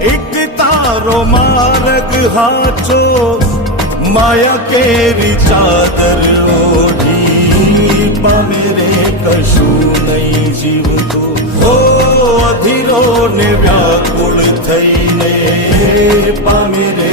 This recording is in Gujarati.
એક તારો માર્ગ હાચો માયા કેરી ચાદર ઓઢી પામે રે કશું નહીં જીવતો હો અધીરો ને વ્યાકુળ થઈને પામે રે